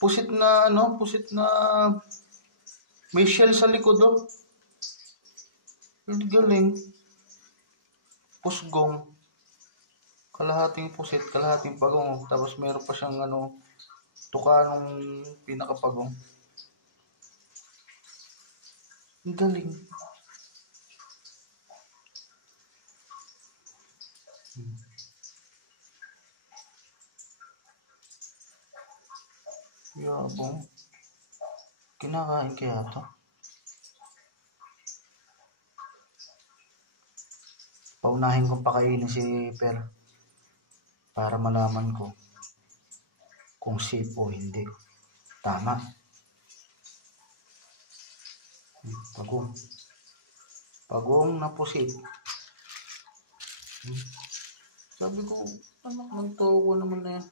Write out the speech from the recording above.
pusit na ano, pusit na may shell sa likod oh. Ang galing. Pusgong. Kalahating pusit, kalahating pagong. Tapos meron pa siyang ano, tuka nung pinakapagong. Ang galing. Yabong. Kinakain kaya ito? Paunahin kong pakainin si Per para malaman ko kung safe o hindi. Tama. Pagong. Pagong na pusit. Sabi ko, anak ng tawa naman na yan.